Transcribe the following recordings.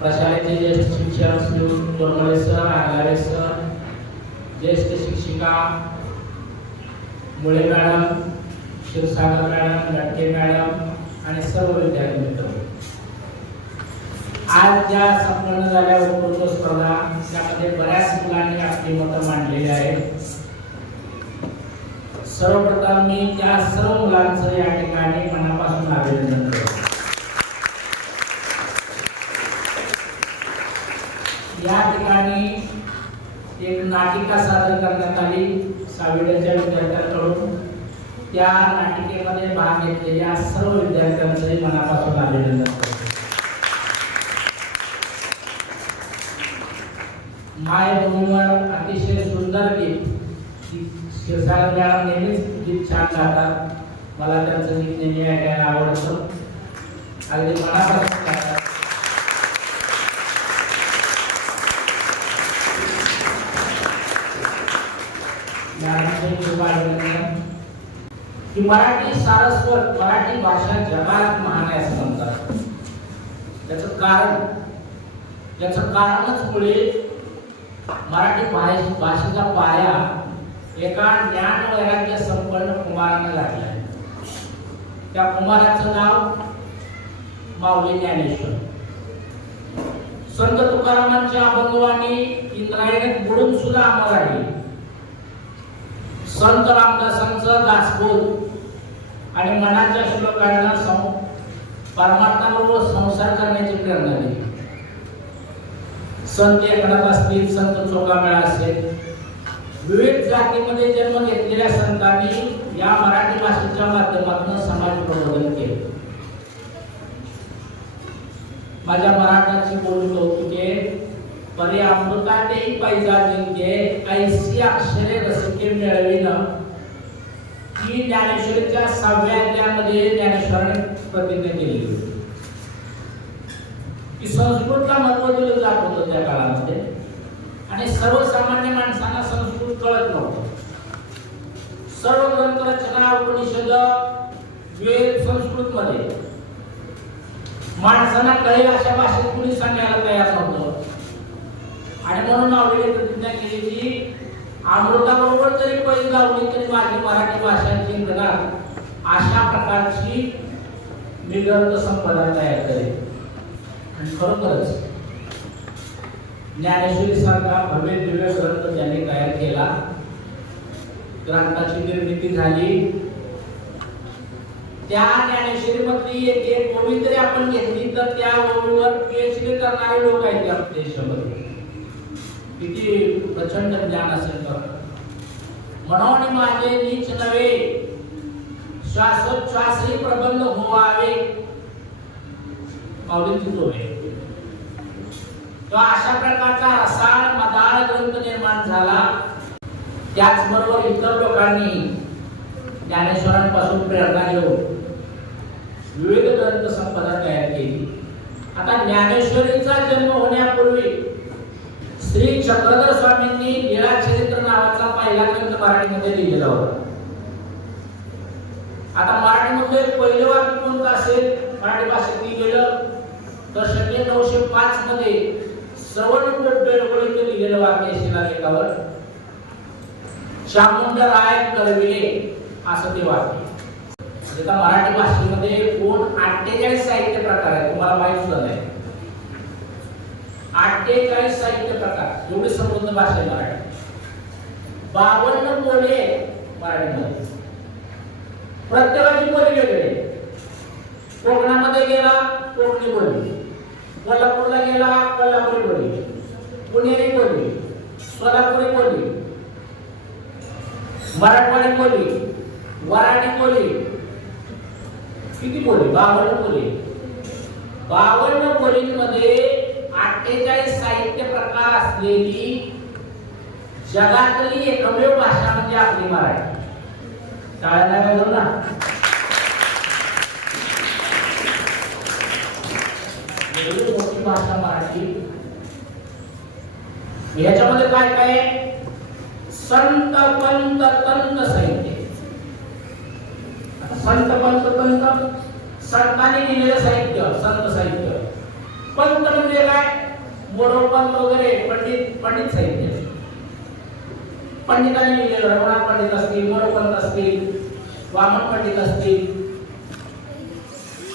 प्रशालेचे ज्येष्ठ शिक्षक श्री तोरमळे सर आगारे सर ज्येष्ठ शिक्षिका Mule madam Kshirsagar madam Latke madam आणि सर्व विद्यार्थी मित्र. आज ज्या संपन्न झाल्या वक्तृत्व स्पर्धा त्यामध्ये बऱ्याच मुलांनी आपली मतं मांडलेली आहेत. सर्वप्रथम मी त्या सर्व मुलांचं या ठिकाणी मनापासून अभिनंदन करतो. या ठिकाणी एक नाटिका सादर करण्यात आली साविड्याच्या विद्यार्थ्यांकडून. त्या नाटिकेमध्ये भाग घेतलेल्या सर्व विद्यार्थ्यांचंही मनापासून अभिनंदन करतो. मायभूमीवर अतिशय सुंदर गीत शिरसागर मॅडम नेहमीच गीत छान गातात. मला त्यांचं गीत नेहमी ऐकायला आवडतं. अगदी मनापासून गातात मॅडमचे खूप अभिनंदन की मराठी सारस्वत मराठी भाषा जगात महान आहे असं म्हणतात त्याचं कारण त्याचं कारणच मुळे मराठी भाषेचा पाया एका ज्ञान वैराग्य संपन्न कुमाराने लागला आहे. त्या कुमाराचं नाव माऊली ज्ञानेश्वर. संत तुकारामांच्या अभंगवाणी इंद्रायणीत बुडून सुद्धा अमर आहे संत रामदासांचं दासबोध आणि मनाच्या श्लोकांना सं परमात्म्याबरोबर संसार करण्याची प्रेरणा दिली. संत एकनाथ असतील संत चोकामेळा असेल विविध जातीमध्ये जन्म घेतलेल्या संतांनी या मराठी भाषेच्या माध्यमातून समाज प्रबोधन केले. माझ्या मराठाची बोली कौतुके परे अमृतातेही पैजा जिंके ऐसी अक्षरे रसिके मिळविन ही ज्ञानेश्वरीच्या सहाव्या अध्यायामध्ये ज्ञानेश्वराने प्रतिज्ञा केली होती. की संस्कृतला महत्त्व दिलं जात होतं त्या काळामध्ये. आणि सर्वसामान्य माणसांना संस्कृत कळत नव्हतं. सर्व ग्रंथ रचना उपनिषद वेद संस्कृत मध्ये माणसांना कळेल अशा भाषेत कुणी सांगायला तयार नव्हतं. आणि म्हणून लावलेली प्रतिज्ञा केली की अमृताबरोबर जरी पैसे लावली तरी माझी मराठी भाषा जिंकणार. अशा प्रकारची मी ग्रंथ संपदा तयार करेल. आणि खरोखरच ज्ञानेश्वरी सारखा भव्य दिव्य ग्रंथ त्यांनी तयार केला ग्रंथाची निर्मिती झाली. त्या ज्ञानेश्वरी मध्ये एक एक ओवी जरी आपण घेतली तर त्या ओळीवर पीएचडी करणारे लोक आहेत त्या देशामध्ये. किती प्रचंड ज्ञान असेल तर. म्हणून माझे नीच नव्हे. श्वासोच्छ्वासही प्रबंध होवावे. माऊलींची जो आहे. तो अशा प्रकारचा रसाळ मदाळ ग्रंथ निर्माण झाला. त्याचबरोबर इतर लोकांनी ज्ञानेश्वरांपासून प्रेरणा घेऊन विविध ग्रंथ संपदा तयार केली. आता ज्ञानेश्वरीचा जन्म श्री चक्रधर स्वामींनी लीळा चरित्र नावाचा पहिला ग्रंथ मराठीमध्ये लिहिलेला होता. आता मराठीमध्ये पहिले वाक्य कोणतं असेल? मराठी भाषेत लिहिलेलं तर शके नऊशे पाच मध्ये सवर्ण लिहिलेलं वाक्य शिलालेखावर चामुंड राय कळविले असं ते वाक्य म्हणजे आता मराठी भाषेमध्ये कोण अठ्ठेचाळीस साहित्य प्रकार आहे तुम्हाला माहीत सुद्धा नाही. अठ्ठेचाळीस साहित्य एवढी समृद्ध भाषा आहे मराठी. बावन्न बोली आहे मराठीमध्ये प्रत्येकाची बोली वेगळी. आहे. कोकणामध्ये गेला कोकणी बोली. कोल्हापूरला गेला कोल्हापुरी बोली. पुणेरी बोली सोलापुरी बोली. मराठवाडी बोली वराठी बोली. किती बोली? बावन्न बोली. बावन्न बोलींमध्ये अठ्ठेचाळीस साहित्य प्रकार असलेली जगातली एकमेव भाषा म्हणजे आपली मराठी. टाळ्या पाहिजे ना. मोठी भाषा मराठी. याच्यामध्ये काय काय? संत पंत तंत साहित्य. संत पंत तंत संतांनी लिहिलेलं साहित्य संत साहित्य. पंत म्हणजे काय? मोरोपंत वगैरे पंडित पंडित साहित्य पंडितांनी लिहिलेलं रघुनाथ पंडित असतील मोरोपंत असतील वामन पंडित असतील.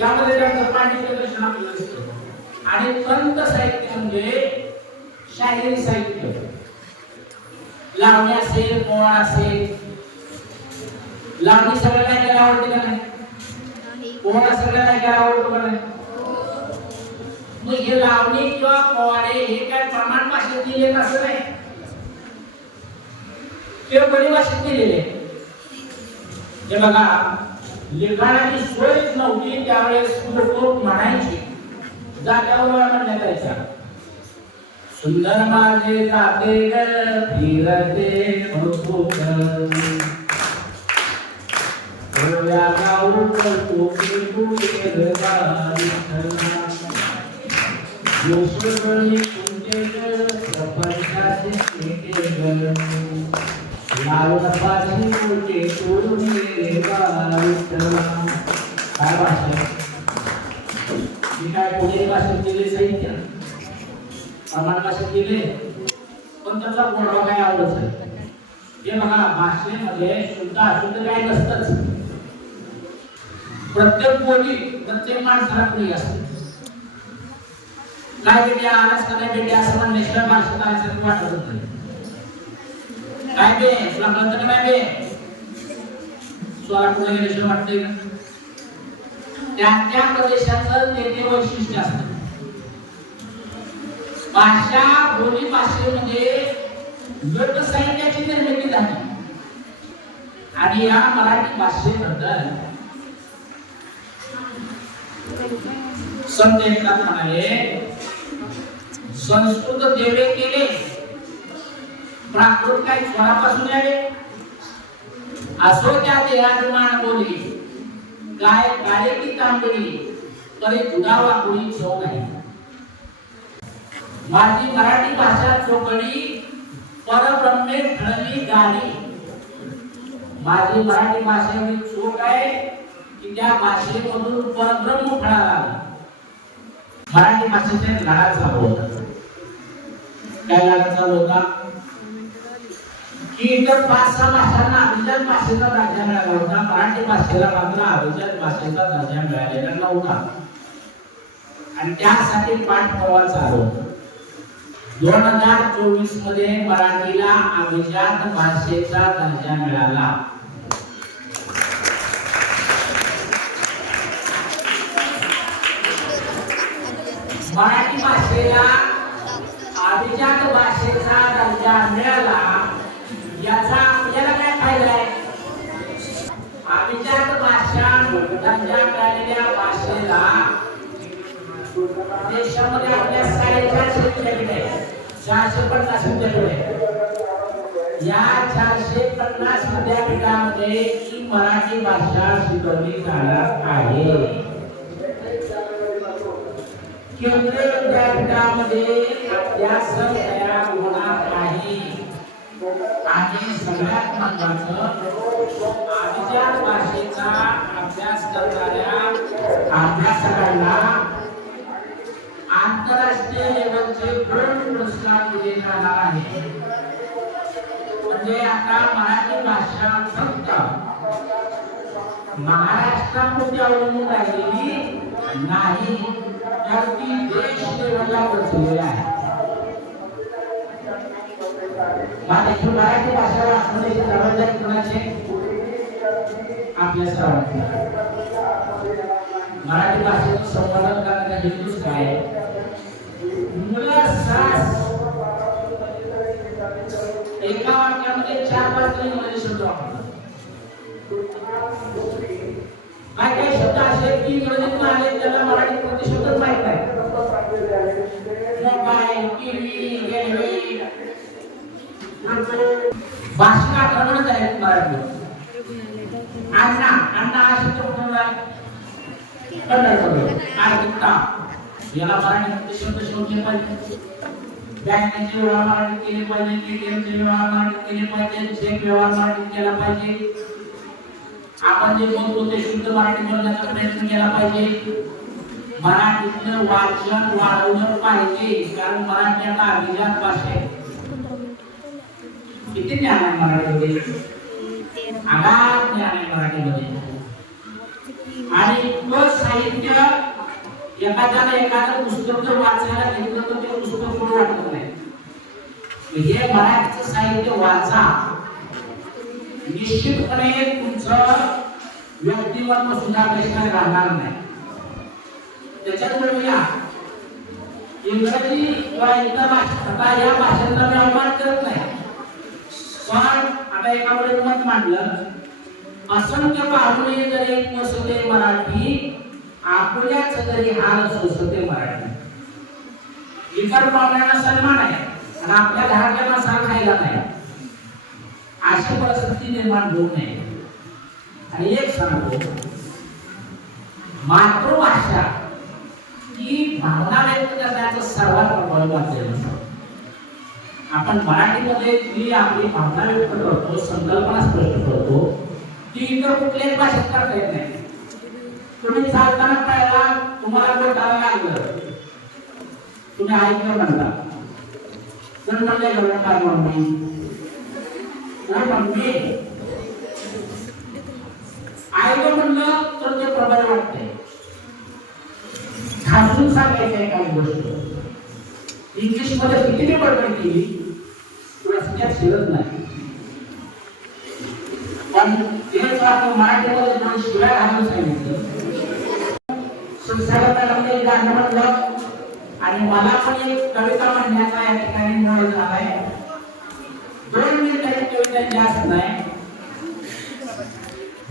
यामध्ये त्यांचं पांडित्य दर्शन आपल्याला दिसतं. आणि पंत साहित्य म्हणजे शाहिरी साहित्य. लावणी असेल पोळा असेल. लावणी सगळ्यांना ऐकायला आवडते का नाही? पोळा सगळ्यांना ऐकायला आवडतो का नाही? मग हे लावणी किंवा पोवाडे हे काय प्रमाण भाषेत दिले असं नाही? किंवा परिभाषेत दिलेले हे बघा लिखाणाची सोयच नव्हती त्यावेळेस लोक म्हणायची? जाग्यावर म्हणण्यात यायच्या. सुंदर माझे जाते ग फिरते भरपूर केले साहित्य पण त्याचा गोडवा काय आवडत नाही हे बघा भाषेमध्ये शुद्ध अशुद्ध काय नसतच प्रत्येक बोली प्रत्येक माणसाला कोणी असते. काय बेटे आलास का नाही बेटे? असं म्हणल्याशिवाय भाषेत आल्यासारखं वाटत होत. काय बे? तुला कळत नाही बे सोलापूरला गेल्याशिवाय वाटतंय का? त्या त्या प्रदेशाचं ते ते वैशिष्ट्य असत. भाषा बोली भाषेमध्ये गट साहित्याची निर्मिती झाली. आणि या मराठी भाषेबद्दल संत एकनाथ म्हणाले संस्कृत देवे केले. प्राकृत काही कोणापासून यावे? असो त्या देहाभिमान बोली. गाय की तांबडी तरी दुधा कुणी चव नाही माझी मराठी भाषा चोकडी परब्रह्मे ठरली गाडी. माझी मराठी भाषेमध्ये चोक आहे की त्या भाषेमधून परब्रह्म फळाला. मराठी भाषेचे लढा चालू होता. काय चालू होता? की इतर पाच सहा भाषांना अभिजात भाषेचा दर्जा मिळाला होता. मराठी भाषेला मात्र अभिजात भाषेचा दर्जा मिळालेला नव्हता. आणि त्यासाठी पाठपुरावा चालू दोन हजार चोवीसमध्ये मराठीला अभिजात भाषेचा दर्जा मिळाला. मराठी भाषेला अभिजात भाषेचा दर्जा मिळाला. याचा आपल्याला काय फायदा आहे? अभिजात भाषा दर्जा मिळालेल्या भाषेला देशामध्ये आपल्या साडेचारशे विद्यापीठ आहे चारशे पन्नास विद्यापीठ आहे या चारशे पन्नास विद्यापीठामध्ये ही मराठी भाषा शिकवली जाणार आहे. केंद्रीय विद्यापीठामध्ये अभ्यासक्रम तयार होणार आहे आणि सगळ्यात महत्वाचं अभिजात भाषेचा अभ्यास करणाऱ्या अभ्यासकांना आंतरराष्ट्रीय लेवलचे दोन पुरस्कार दिले जाणार आहे म्हणजे आता मराठी भाषा फक्त महाराष्ट्रापुरती अवलंबून राहिलेली नाही. देश आहे मराठी भाषा आपल्या मराठी भाषेचं संवर्धन करण्याचा हेतूच काय आहे? सास। एका वाक्यामध्ये चार पाच तरी मराठी शब्द वापरतात काय काही शब्द असे की इंग्रजीतून आले त्याला मराठी प्रतिशब्दच माहीत नाही मोबाईल टीव्ही रेल्वे भाषिक आक्रमणच आहेत मराठी अण्णा अण्णा हा शब्द कुठून आर्थिकता याला मराठी प्रतिशब्द शोधले पाहिजे. बँकेचे व्यवहार मराठीत केले पाहिजे एटीएमचे व्यवहार मराठीत केले पाहिजे चेक व्यवहार मराठीत केला पाहिजे. आपण जे बोलतो ते शुद्ध मराठी बोलण्याचा प्रयत्न केला पाहिजे. मराठीतलं वाचन वाढवलं पाहिजे कारण मराठ्याला अभिजात भाषा आहे. किती ज्ञान आहे मराठीमध्ये? आगाध ज्ञान आहे मराठीमध्ये. आणि तो साहित्य एखाद्याला एखादं पुस्तक जर वाचायला घेतलं तर ते पुस्तक कोण वाटत नाही? हे मराठीचं साहित्य वाचा. निश्चितपणे तुमचं व्यक्तिमत्व सुधारल्याशिवाय राहणार नाही. त्याच्यामुळे या. इंग्रजी किंवा इतर भाषा या भाषांचा मी अवमान करत नाही. पण आता एका वेळेस मत मांडलं. असंख्य पाहुणे जरी नसते मराठी आपल्याच जरी हाल सोसते मराठी. इतर पाहुण्यांना सन्मान आहे. आणि आपल्या घरातल्यांना साल खायला नाही. अशी परिस्थिती निर्माण होऊ नये. आणि एक सांगतो. मातृभाषा ही भावना व्यक्त करण्याचं सर्वात महत्वाचं माध्यम आपण मराठीमध्ये जी आपली भावना व्यक्त करतो संकल्पना स्पष्ट करतो ती इतर कुठल्याच भाषेत करता येत नाही. तुम्ही चालताना पाहिला तुम्हाला बोटाला लागलं तुम्ही ऐकलं म्हणता तर म्हणले घडलं काय मम्मी मम्मी ऐकलं म्हणलं? तर ते प्रबळ वाटते सांगायचं आहे काही गोष्ट? इंग्लिशमध्ये किती मी बडबड केली रस्त्यात शिरत नाही. पण तेच आपण मराठीमध्ये दोन शिवाय घालून सांगितलं. सगळ्यांना गाणं म्हणलं आणि मला पण एक कविता म्हणण्याचा या ठिकाणी निवड झालाय. दोन मिनिटाची कविता जास्त नाही.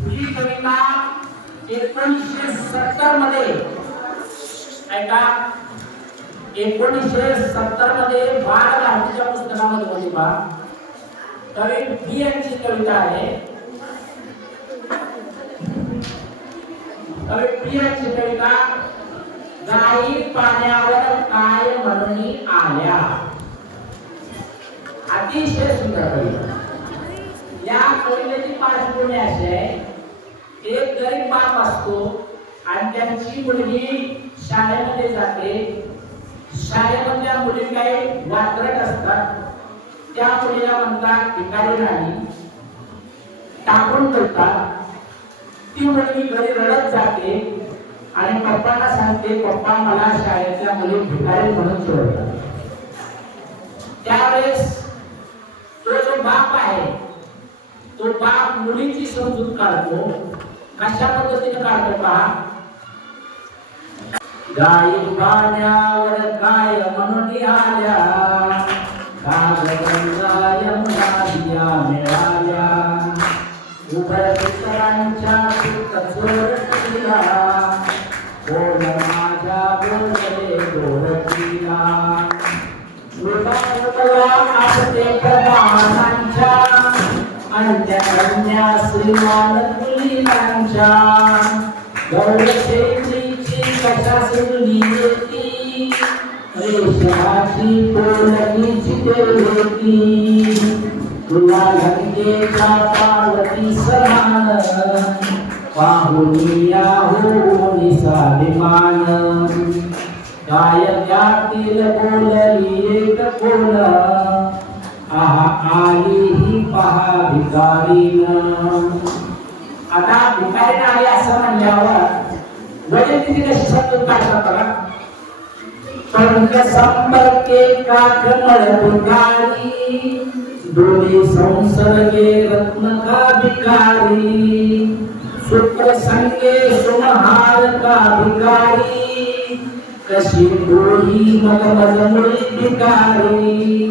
ही कविता एकोणीसशे सत्तरमध्ये ऐका, एकोणीसशे सत्तर मध्ये बाळ भारतीच्या पुस्तकामध्ये होती बा. कवी बी यांची कविता आहे. कवी बी यांची कविता गाई पाण्यावर काय म्हणून आल्या. अतिशय सुंदर कविता या कवितेची पार्श्वभूमी अशी आहे, एक गरीब बाप असतो आणि त्यांची मुलगी शाळेमध्ये जाते. शाळेमधल्या मुली काही वात्रट असतात. त्या मुलीला म्हणतात भिकारी राणी टाकून ठेवतात. ती मुलगी घरी रडत जाते आणि पप्पाला सांगते पप्पा मला शाळेतल्या मुली भिकारी म्हणून सोडतात. त्यावेळेस तो जो बाप आहे तो बाप मुलीची समजूत काढतो. कशा पद्धतीने काढतो पहा? गाई पाण्यावर काय म्हणून आल्या? कागदंगाय मिळाल्या. उभय पितरांच्या चोरटीला कोण माझ्या बोलले दोरटीला अंत्या श्रीमान मुलीलांच्या गौरशेची कशा सुरली येती रेशमाची तुला गंगेच्या पार्वती समान पाहुनिया गायकातील बोलली एक कोण आहा आली ही पहा भिकारीन आता भिकारी आली असं म्हणल्यावर वडील तिथे कशी समजून काढतात पंख संपर्के का कमळ भिकारी दोन्ही संसर्गे रत्न का भिकारी शुक्र संगे सुमहार का भिकारी कशी डोळी मग मज मुळी भिकारी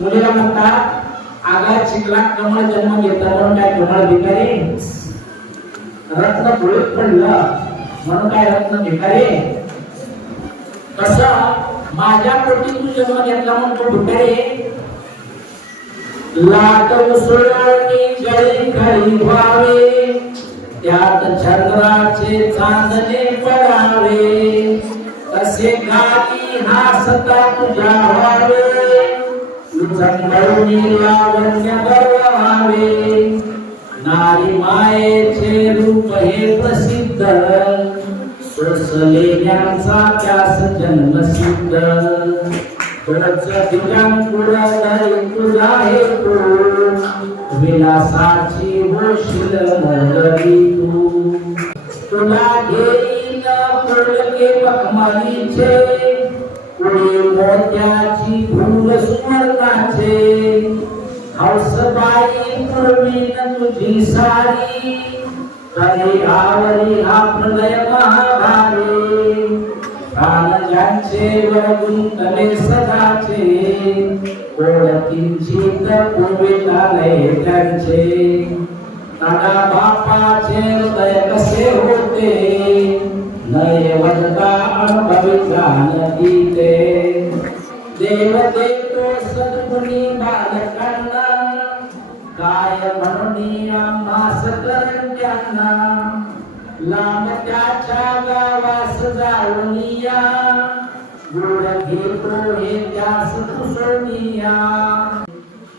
मुलीला म्हणतात आगा चिखला कमळ जन्म घेता म्हणून काय कमळ भिकारी रत्न डोळीत पडलं. म्हणून काय रत्न भिकारी कसं? माझ्या पोटी तू जन्म घेतला म्हणतो भिकारी लाट उसळणी जळी घरी व्हावे त्यात चंद्राचे चांदणे पडावे तसे गाली हासता तुझ्या व्हावे चंदवणी लावण्य गरवावे नारी मायेचे रूप हे प्रसिद्ध स्वस लेण्यांचा त्यास जन्म सिद्ध तुझ दिव्यांकुळ तुझा हेतू विलासाची होशील मोगरी तू तुला घेईन पुढके मखमलीचे पुढे मोत्याची फुल सुवर्णाचे हौसबाई पूर्वीन तुझी सारी करी आवरी हा प्रलय महाभारी प्राण ज्यांचे वरगुंतले सदाचे। ओळखींची तर पूर्विता त्यांचे दादा बापाचे हृदय कसे होते? नय वदता अनुभविता नदीते देवते तो सद्गुणी बालकांना काय म्हणून आम्हास करंत्यांना लांब त्याच्या गावास जाऊन गोड घेतो हे त्यास कुसोनिया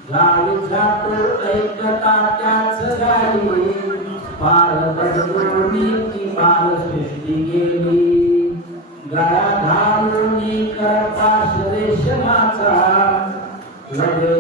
गावी जातो ऐकता त्याच गाई पार बदलूनी ती पार सृष्टी गेली गळा घालून करपाश रेशमाचा लगे